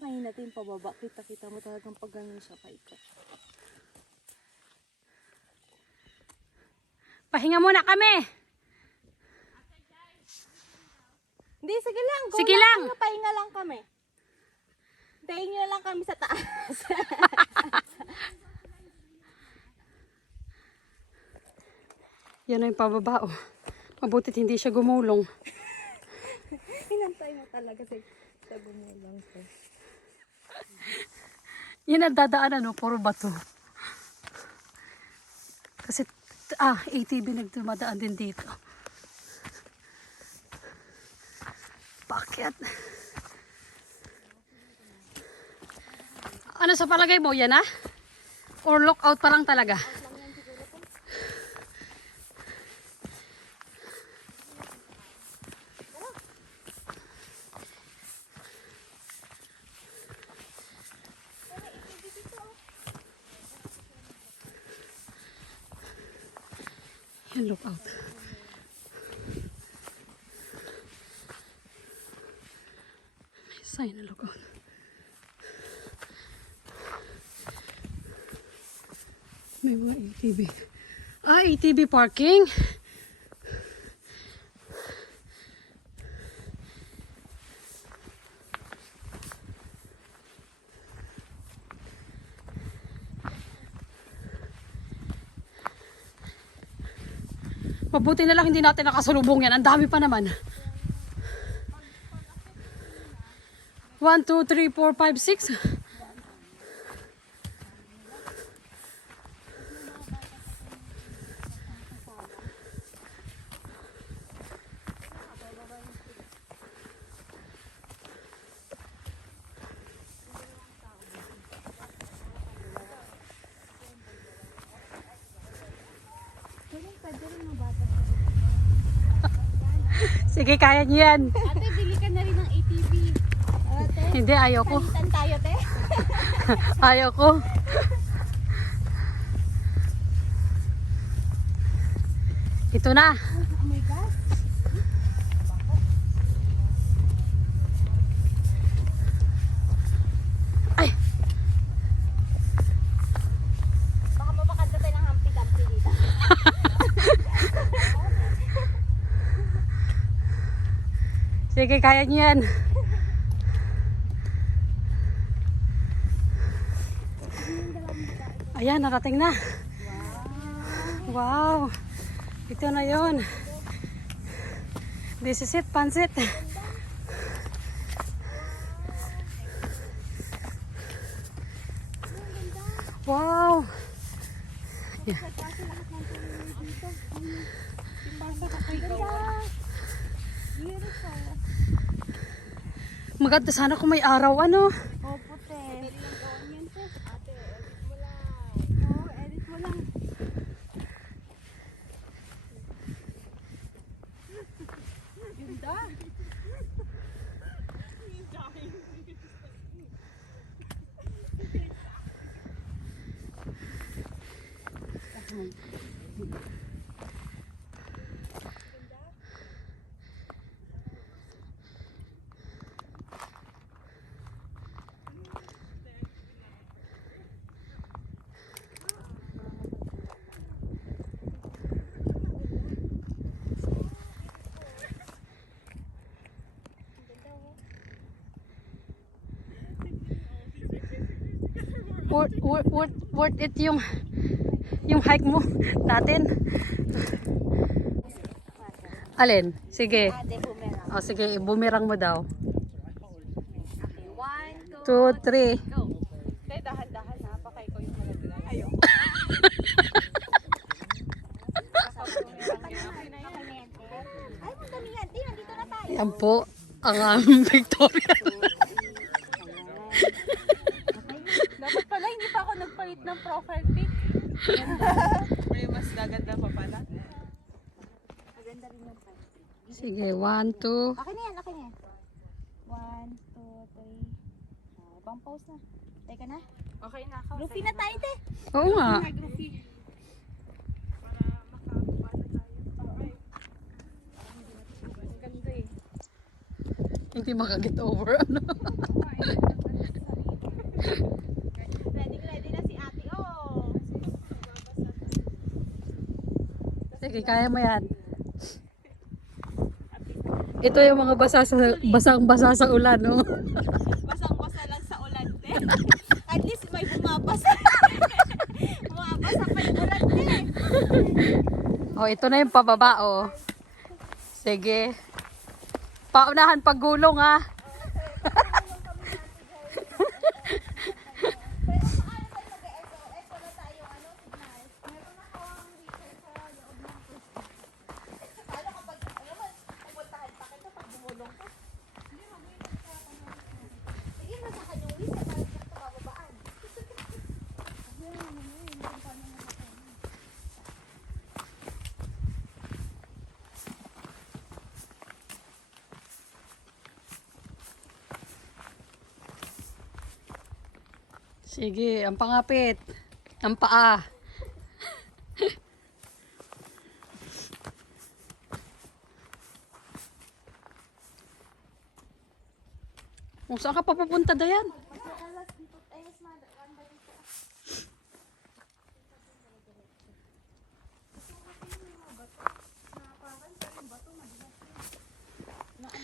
kanina natin pababa. Kita mo talagang pag ganun siya paikot. Pahinga muna kami. Hindi, sige lang. Go Sige lang. Pahinga lang kami. Hintayin nyo lang kami sa taas. Yan ang pababa, oh. Mabutit hindi siya gumulong. Hinantay mo talaga sa gumulong ko. Yan ang dadaanan, no? Puro bato. Kasi, ATV nagdumadaan din dito. Bakit? Ano sa palagay mo? Yan, Or lookout pa lang talaga? Yan, lookout. May sign na lookout. May mga ATV. ATV parking. Mabuti na lang hindi natin nakasalubong yan. Ang dami pa naman. 1, 2, 3, 4, 5, 6. Sige, kaya niyo yan. Ate, bili ka na rin ng ATV. Ate, Hindi, ayoko. salitan tayo, te. Ayoko. Ito na. Oh my God. Ay, Baka mapakanta tayo ng Ampitheater dito. sige, kaya niyo yan. Ayan, narating na. Wow. Ito na yun. This is it, pansit. Wow. Yeah. Maganda sana kung may araw, ano? Opo, te. Ate, edit mo lang. Oo, edit mo lang. Ganda. Worth it yung hike mo natin. Alin? Sige. Ate, bumerang. O sige, bumirang mo daw. Okay, 1, 2, 3. 2, go. Te, dahan-dahan ha. Pakay ko yung malaglag. Ayaw. Ay, magdami yan. Te, nandito na tayo. Yan po ang aming Victoria. Dapat pala, hindi pa ako nagpalit ng profile pic. May mas gaganda pa pala. Maganda rin yung profile pic. Sige, 1, 2. Akin na yan, akin na yan. 1, 2, 3. Ibang pose na. Teka na. Okay na ako. Luffy na tayo, te. Oo nga. Nag-Luffy. Para makakuha na tayo. Okay. Ang ganda eh. Hindi makaget over. Ano? Sige, kaya mo yan. Ito yung mga basang-basa sa ulan, no? Basang-basa lang sa ulan, te. At least may bumabasa. Bumabasa pa yung ulan, te. Oh, ito na yung pababa, oh. Sige. Paunahan paggulong, ha? Sige, ang pangapit. Ang paa. Kung saan ka pa pupunta, Dayan?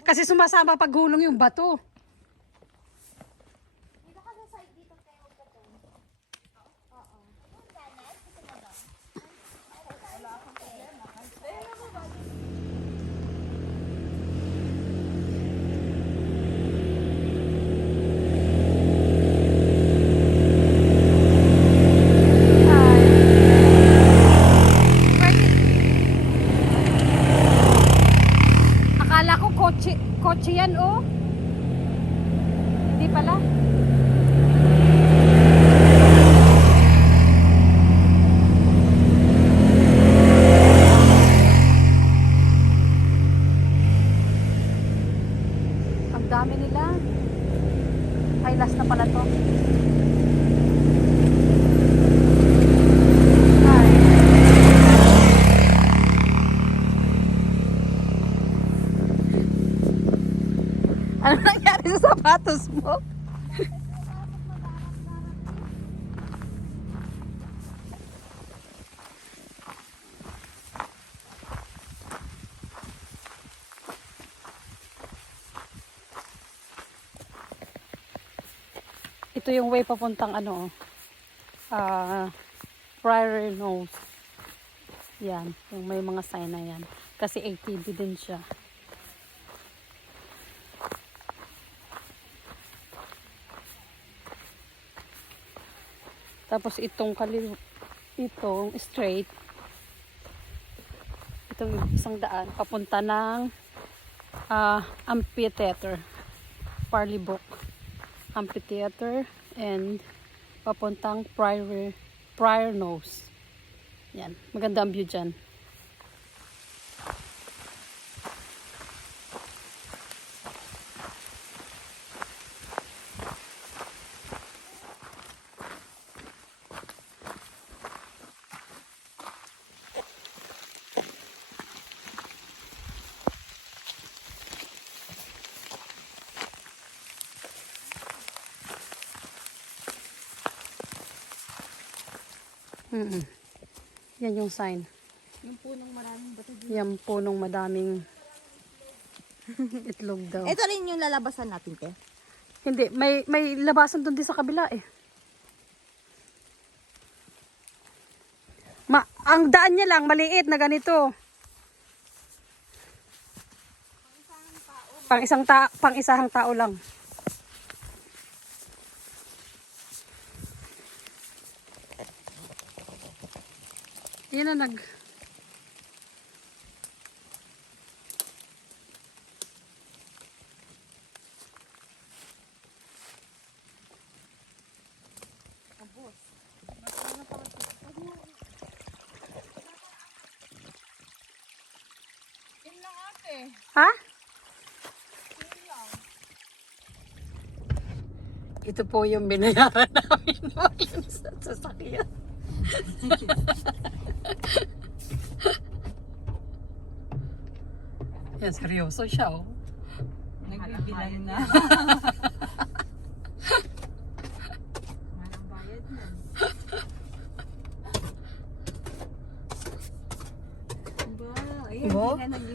Kasi sumasama pag gulong yung bato. Akala ko kotse yan, oh. Hindi pala. Ang dami nila. Ay, last na pala to. Ay. Ano nangyari sa sapatos mo? Ito yung way papuntang ano, Friar Nose. Yan, yung may mga sign na yan. Kasi ATV din siya. Tapos itong itong straight, itong isang daan papunta ng Ampitheater, Parlee Brook Ampitheater, and papuntang Friar Nose. Yan, maganda ang view dyan. Yan yung sign. Yung punong maraming bato dito. Yan punong madaming itlog daw. Ito rin yung lalabasan natin, te. Hindi, may labasan doon din sa kabila eh. Ang daan niya lang maliit na ganito. Pang isahang tao lang. Yan na Yun lang, ate. Ha? Ito po yung binayaran namin sa sasakyan. Yan, seryoso siya, oh. Nagbibilang na. Manang bayad na. ganun